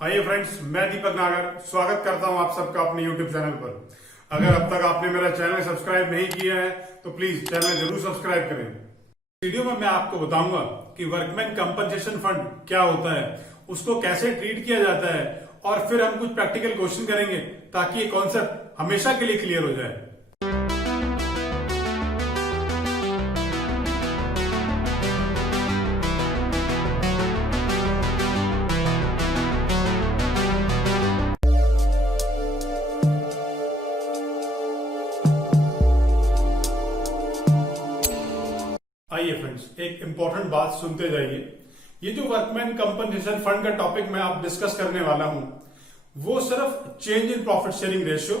आइए फ्रेंड्स, मैं दीपक नागर स्वागत करता हूं आप सबका अपने YouTube चैनल पर। अगर अब तक आपने मेरा चैनल सब्सक्राइब नहीं किया है तो प्लीज चैनल जरूर सब्सक्राइब करें। वीडियो में मैं आपको बताऊंगा कि वर्कमैन कंपनसेशन फंड क्या होता है, उसको कैसे ट्रीट किया जाता है और फिर हम कुछ प्रैक्टिकल क्वेश्चन करेंगे ताकि ये कॉन्सेप्ट हमेशा के लिए क्लियर हो जाए। आइए फ्रेंड्स, एक इंपॉर्टेंट बात सुनते जाइए। ये जो वर्कमैन कंपनसेशन फंड का टॉपिक मैं आप डिस्कस करने वाला हूं, वो सिर्फ change in profit sharing ratio,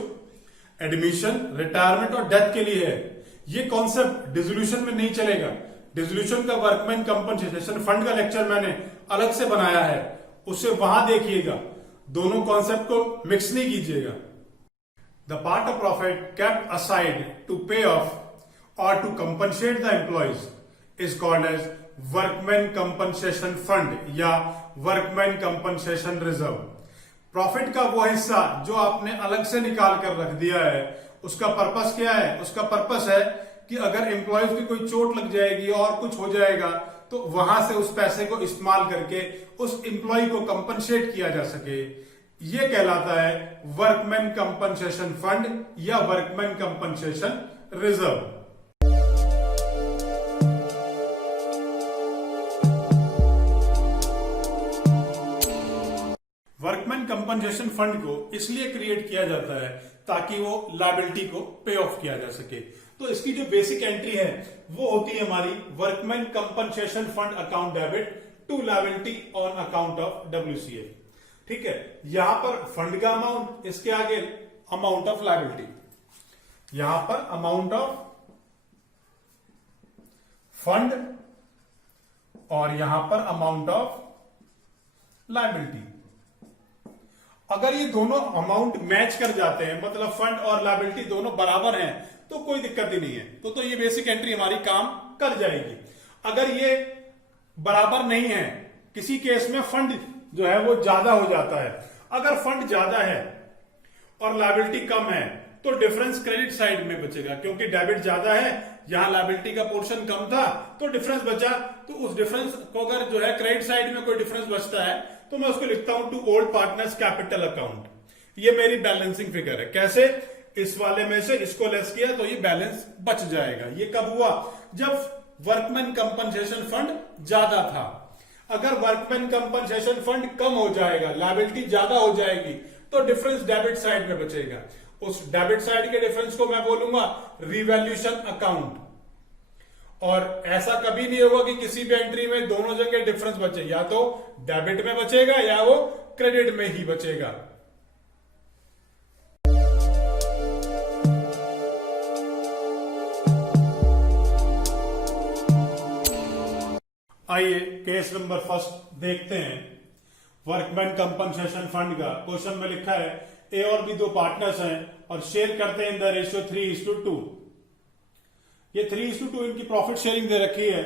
admission, retirement और डेथ के लिए है। ये कॉन्सेप्ट डिसोल्यूशन में नहीं चलेगा। डिसोल्यूशन का वर्कमैन कंपनसेशन फंड का लेक्चर मैंने अलग से बनाया है, उसे वहां देखिएगा। दोनों कॉन्सेप्ट को मिक्स नहीं कीजिएगा। The part of profit kept aside to pay off or to compensate the employees is called as workman compensation fund या workman compensation reserve। प्रॉफिट का वो हिस्सा जो आपने अलग से निकाल कर रख दिया है, उसका पर्पस क्या है? उसका पर्पस है कि अगर एम्प्लॉयज की कोई चोट लग जाएगी और कुछ हो जाएगा तो वहां से उस पैसे को इस्तेमाल करके उस एम्प्लॉय को कंपनसेट किया जा सके। ये कहलाता है वर्कमैन कंपनसेशन फंड या workman compensation reserve. Workman compensation fund को इसलिए क्रिएट किया जाता है ताकि वो लायबिलिटी को पे ऑफ किया जा सके। तो इसकी जो बेसिक एंट्री है वो होती है हमारी workman compensation fund account debit to liability on account of WCF। ठीक है, यहां पर फंड का अमाउंट, इसके आगे अमाउंट ऑफ लायबिलिटी, यहां पर अमाउंट ऑफ फंड और यहां पर अमाउंट ऑफ लायबिलिटी। अगर ये दोनों अमाउंट मैच कर जाते हैं, मतलब फंड और लायबिलिटी दोनों बराबर हैं, तो कोई दिक्कत ही नहीं है। तो ये बेसिक एंट्री हमारी काम कर जाएगी। अगर ये बराबर नहीं है, किसी केस में फंड जो है वो ज्यादा हो जाता है। अगर फंड ज्यादा है और लायबिलिटी कम है तो डिफरेंस क्रेडिट साइड में बचेगा, क्योंकि डेबिट ज्यादा है, यहां लायबिलिटी का पोर्शन कम था तो डिफरेंस बचा। तो उस डिफरेंस को अगर जो है क्रेडिट साइड में कोई डिफरेंस बचता है तो मैं उसको लिखता हूं to old partners capital account. ये मेरी बैलेंसिंग फिगर है। कैसे? इस वाले में से इसको लेस किया तो ये बैलेंस बच जाएगा। ये कब हुआ? जब वर्कमैन कंपनसेशन फंड ज्यादा था। अगर वर्कमैन कंपनसेशन फंड कम हो जाएगा, लायबिलिटी ज्यादा हो जाएगी, तो डिफरेंस डेबिट साइड में बचेगा। उस डेबिट साइड के डिफरेंस को मैं बोलूंगा रिवैल्यूएशन अकाउंट। और ऐसा कभी नहीं होगा कि किसी भी एंट्री में दोनों जगह डिफरेंस बचे, या तो डेबिट में बचेगा या वो क्रेडिट में ही बचेगा। आइए केस नंबर फर्स्ट देखते हैं। वर्कमैन कंपनसेशन फंड का क्वेश्चन में लिखा है ए और बी दो पार्टनर्स हैं और शेयर करते हैं इन द रेशियो 3:2। ये 3:2 इनकी प्रॉफिट शेयरिंग दे रखी है।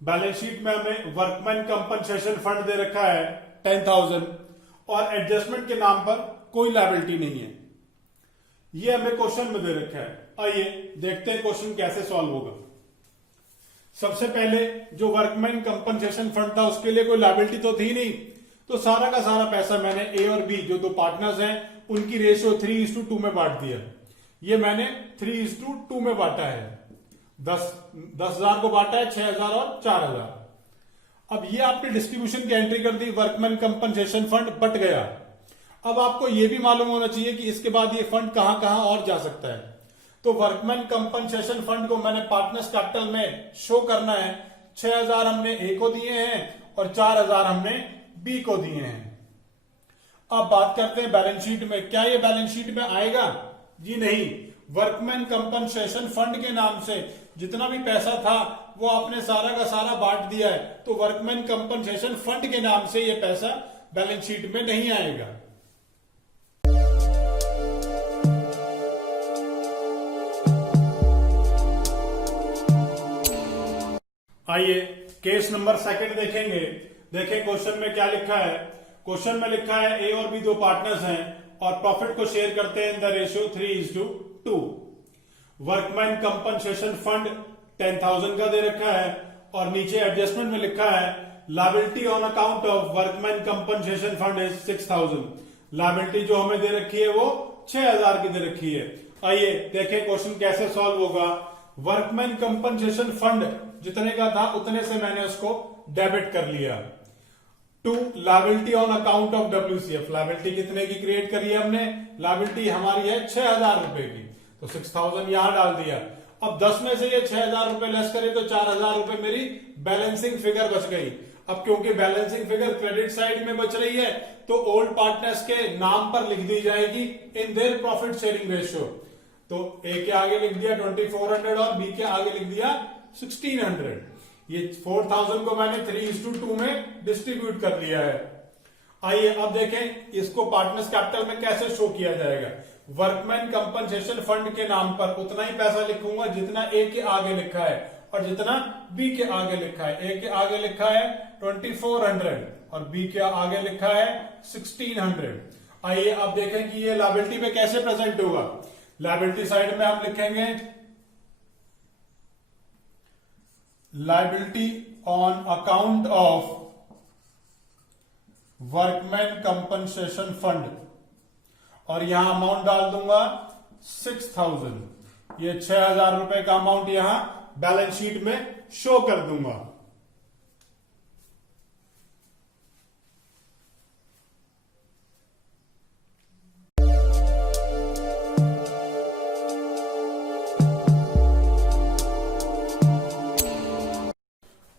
बैलेंस शीट में हमें वर्कमैन कंपनसेशन फंड दे रखा है 10,000 और एडजस्टमेंट के नाम पर कोई लायबिलिटी नहीं है। ये हमें क्वेश्चन में दे रखा है। आइए देखते हैं क्वेश्चन कैसे सॉल्व होगा। सबसे पहले जो वर्कमैन कंपनसेशन फंड था उसके लिए कोई लायबिलिटी तो थी नहीं, तो सारा का सारा पैसा मैंने ए और बी जो दो पार्टनर्स हैं उनकी रेशियो 3:2 में बांट दिया। ये मैंने 3:2 में बांटा है। 10,000 को बांटा है, 6,000 और 4,000। अब ये आपने डिस्ट्रीब्यूशन की एंट्री कर दी, वर्कमैन कंपनसेशन फंड बट गया। अब आपको यह भी मालूम होना चाहिए कि इसके बाद ये फंड कहां कहां और जा सकता है। तो वर्कमैन कंपनसेशन फंड को मैंने पार्टनर्स कैपिटल में शो करना है। 6,000 हमने ए को दिए हैं और 4,000 हमने बी को दिए हैं। अब बात करते हैं बैलेंस शीट में। क्या ये बैलेंस शीट में आएगा? जी नहीं। वर्कमैन कंपनसेशन फंड के नाम से जितना भी पैसा था वो आपने सारा का सारा बांट दिया है, तो वर्कमैन कंपनसेशन फंड के नाम से ये पैसा बैलेंस शीट में नहीं आएगा। आइए केस नंबर सेकंड देखेंगे। देखें क्वेश्चन में क्या लिखा है। क्वेश्चन में लिखा है ए और बी दो पार्टनर्स हैं और प्रॉफिट को शेयर करते हैं in the ratio 3:2। Workman compensation fund 10,000 का दे रखा है और नीचे एडजस्टमेंट में लिखा है liability on account of workman compensation fund is 6,000। Liability जो हमें दे रखी है वो 6,000 की दे रखी है। आइए देखें क्वेश्चन कैसे सॉल्व होगा। वर्कमैन कंपनसेशन फंड जितने का था उतने से मैंने उसको डेबिट कर लिया। To liability on account of WCF, liability कितने की क्रिएट करी है हमने, लायबिलिटी हमारी है 6,000 रुपए की, तो 6,000 यहां डाल दिया। अब 10 में से ये 6,000 रुपए लेस करे तो 4,000 रुपए मेरी बैलेंसिंग फिगर बच गई। अब क्योंकि बैलेंसिंग फिगर क्रेडिट साइड में बच रही है तो ओल्ड पार्टनर्स के नाम पर लिख दी जाएगी in their profit sharing ratio. तो ए के आगे लिख दिया 2400 और बी के आगे लिख दिया 1600। ये 4,000 को मैंने 3:2 में डिस्ट्रीब्यूट कर लिया है। आइए अब देखें इसको पार्टनर्स कैपिटल में कैसे शो किया जाएगा। वर्कमैन कंपनसेशन फंड के नाम पर उतना ही पैसा लिखूंगा जितना ए के आगे लिखा है और जितना बी के आगे लिखा है। ए के आगे लिखा है 2400 और बी के आगे लिखा है 1600। आइए अब देखें कि ये लायबिलिटी में कैसे प्रेजेंट होगा। लायबिलिटी साइड में हम लिखेंगे liability on account of workman compensation fund और यहां अमाउंट डाल दूंगा 6,000। ये 6,000 रुपए का अमाउंट यहां बैलेंस शीट में शो कर दूंगा।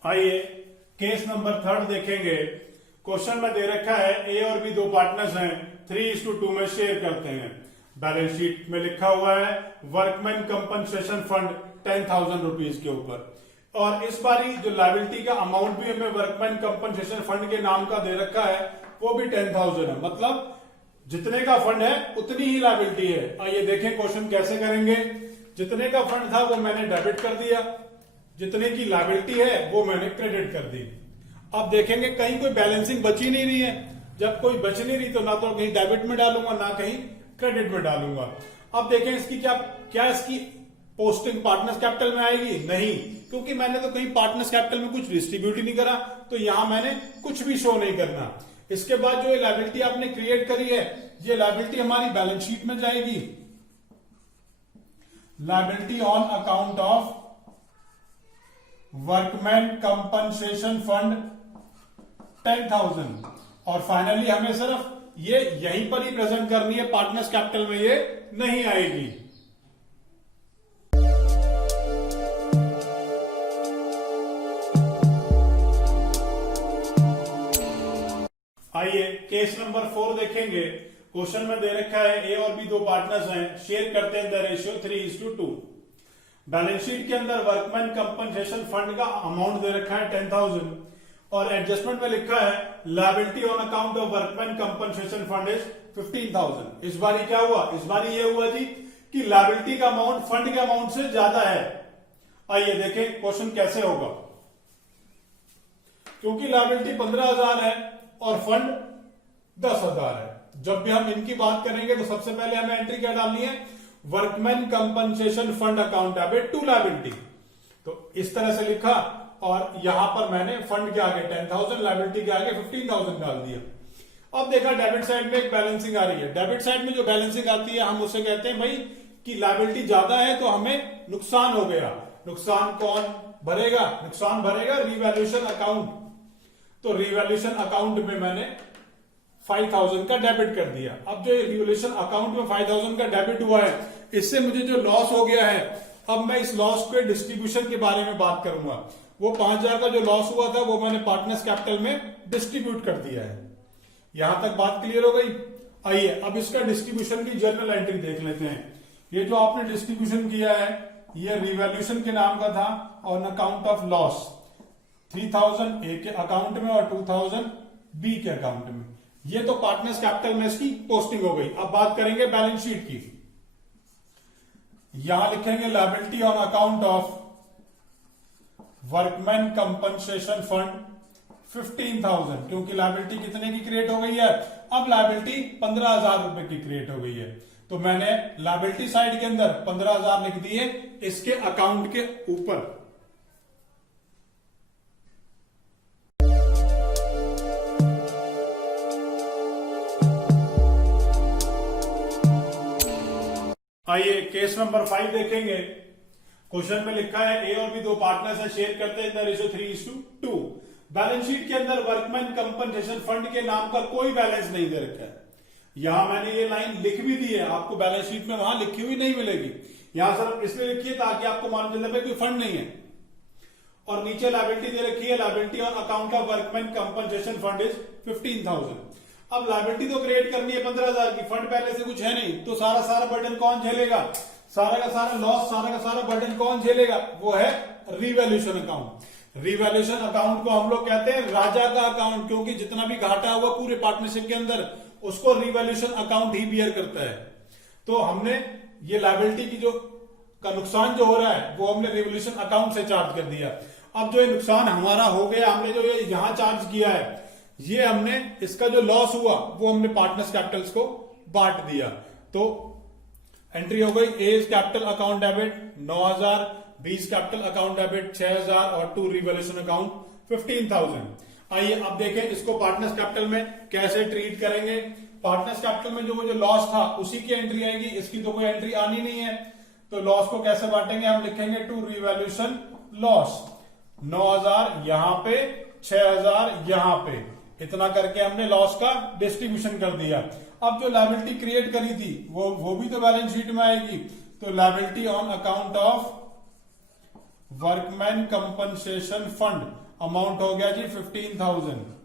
आइए केस नंबर 3 देखेंगे। क्वेश्चन में दे रखा है ए और बी दो पार्टनर्स हैं, 3:2 में शेयर करते हैं। बैलेंस शीट में लिखा हुआ है वर्कमैन कंपनसेशन फंड 10,000 रुपीज के ऊपर और इस बारी जो लायबिलिटी का अमाउंट भी हमें वर्कमैन कंपनसेशन फंड के नाम का दे रखा है वो भी 10,000 है। मतलब जितने का फंड है उतनी ही लायबिलिटी है। आइए देखें क्वेश्चन कैसे करेंगे। जितने का फंड था वो मैंने डेबिट कर दिया, जितने की लायबिलिटी है वो मैंने क्रेडिट कर दी। अब देखेंगे कहीं कोई बैलेंसिंग बची नहीं रही है। जब कोई बच नहीं रही तो ना तो कहीं डेबिट में डालूंगा ना कहीं क्रेडिट में डालूंगा। अब देखें इसकी क्या इसकी पोस्टिंग पार्टनर्स कैपिटल में आएगी? नहीं, क्योंकि मैंने तो कहीं पार्टनर्स कैपिटल में कुछ डिस्ट्रीब्यूट ही नहीं करा, तो यहां मैंने कुछ भी शो नहीं करना। इसके बाद जो ये लायबिलिटी आपने क्रिएट करी है ये लायबिलिटी हमारी बैलेंस शीट में जाएगी। Liability on account of workman compensation fund 10,000 और फाइनली हमें सिर्फ ये यहीं पर ही प्रेजेंट करनी है, पार्टनर्स कैपिटल में ये नहीं आएगी। आइए केस नंबर 4 देखेंगे। क्वेश्चन में दे रखा है ए और बी दो पार्टनर्स हैं, शेयर करते हैं द रेशियो 3:2। बैलेंस शीट के अंदर वर्कमैन कंपनसेशन फंड का अमाउंट दे रखा है 10,000 और एडजस्टमेंट में लिखा है liability on account of workman compensation fund is 15,000। इस बारी क्या हुआ? इस बारी ये हुआ जी कि लायबिलिटी का अमाउंट फंड के अमाउंट से ज्यादा है। आइए देखें क्वेश्चन कैसे होगा। क्योंकि लायबिलिटी 15,000 है और फंड 10,000 है, जब भी हम इनकी बात करेंगे तो सबसे पहले हमें एंट्री क्या डालनी है? Workman compensation fund account debit to liability. तो इस तरह से लिखा और यहां पर मैंने फंड के आगे 10,000, लायबिलिटी के आगे 15,000 डाल दिया। अब देखा डेबिट साइड में एक बैलेंसिंग आ रही है। डेबिट साइड में जो बैलेंसिंग आती है हम उसे कहते हैं भाई कि लायबिलिटी ज्यादा है तो हमें नुकसान हो गया। नुकसान कौन भरेगा? नुकसान भरेगा रिवैल्यूएशन अकाउंट। तो रिवैल्यूएशन अकाउंट में मैंने 5,000 का डेबिट कर दिया। अब जो रिवैल्यूएशन अकाउंट में 5,000 का डेबिट हुआ है इससे मुझे जो लॉस हो गया है, अब मैं इस लॉस के डिस्ट्रीब्यूशन के बारे में बात करूंगा। वो 5,000 का जो लॉस हुआ था वो मैंने पार्टनर्स कैपिटल में डिस्ट्रीब्यूट कर दिया है। यहां तक बात क्लियर हो गई। आइए अब इसका डिस्ट्रीब्यूशन की जर्नल एंट्री देख लेते हैं। ये जो आपने डिस्ट्रीब्यूशन किया है ये रिवैल्यूएशन के नाम का था ऑन अकाउंट ऑफ लॉस। 3,000 ए के अकाउंट में और 2,000 बी के अकाउंट में। ये तो पार्टनर्स कैपिटल में इसकी पोस्टिंग हो गई। अब बात करेंगे बैलेंस शीट की। यहां लिखेंगे liability on account of workman compensation fund 15,000, क्योंकि लायबिलिटी कितने की क्रिएट हो गई है, अब लायबिलिटी 15,000 रुपए की क्रिएट हो गई है। तो मैंने लायबिलिटी साइड के अंदर 15,000 लिख दिए इसके अकाउंट के ऊपर। आइए केस नंबर 5 देखेंगे। क्वेश्चन में लिखा है ए और बी दो पार्टनर्स है, शेयर करते हैं in the ratio 3:2। Balance sheet के अंदर वर्कमैन कंपनसेशन फंड के नाम पर कोई बैलेंस नहीं दे रखा है। यहां मैंने ये लाइन लिख भी दी है, आपको बैलेंस शीट में वहां लिखी हुई नहीं मिलेगी, यहां सिर्फ इसलिए लिखी है ताकि आपको मालूम चले कोई फंड नहीं है। और नीचे लायबिलिटी दे रखी है, liability on account of workman compensation fund is 15,000। अब लायबिलिटी तो क्रिएट करनी है 15,000 की, फंड पहले से कुछ है नहीं, तो सारा बर्डन कौन झेलेगा, सारा का सारा लॉस, सारा का सारा बर्डन कौन झेलेगा, वो है रिवैल्यूएशन अकाउंट। रिवैल्यूएशन अकाउंट को हम लोग कहते हैं राजा का अकाउंट, क्योंकि जितना भी घाटा हुआ पूरे पार्टनरशिप के अंदर उसको रिवैल्यूएशन अकाउंट ही बियर करता है। तो हमने ये लायबिलिटी की जो का नुकसान जो हो रहा है वो हमने रिवैल्यूएशन अकाउंट से चार्ज कर दिया। अब जो ये नुकसान हमारा हो गया, हमने जो ये यहां चार्ज किया है, ये हमने इसका जो लॉस हुआ वो हमने पार्टनर्स कैपिटल्स को बांट दिया। तो एंट्री हो गई, A capital account debit 9,000, B capital account debit 6,000 और टू रिवैल्यूएशन अकाउंट 15,000। आइए अब देखें इसको पार्टनर्स कैपिटल में कैसे ट्रीट करेंगे। पार्टनर्स कैपिटल में जो लॉस था उसी की एंट्री आएगी, इसकी तो कोई एंट्री आनी नहीं है। तो लॉस को कैसे बांटेंगे, हम लिखेंगे टू रिवैल्यूएशन लॉस, 9,000 यहां पे, 6,000 यहां पे, इतना करके हमने लॉस का डिस्ट्रीब्यूशन कर दिया। अब जो लायबिलिटी क्रिएट करी थी वो भी तो बैलेंस शीट में आएगी। तो liability on account of workman compensation fund amount हो गया जी 15,000।